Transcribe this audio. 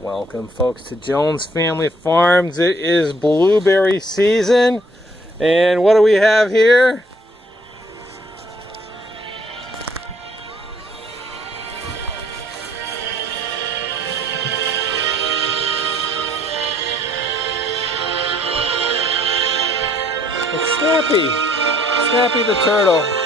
Welcome folks to Jones Family Farms. It is blueberry season, and what do we have here? It's Snappy the turtle.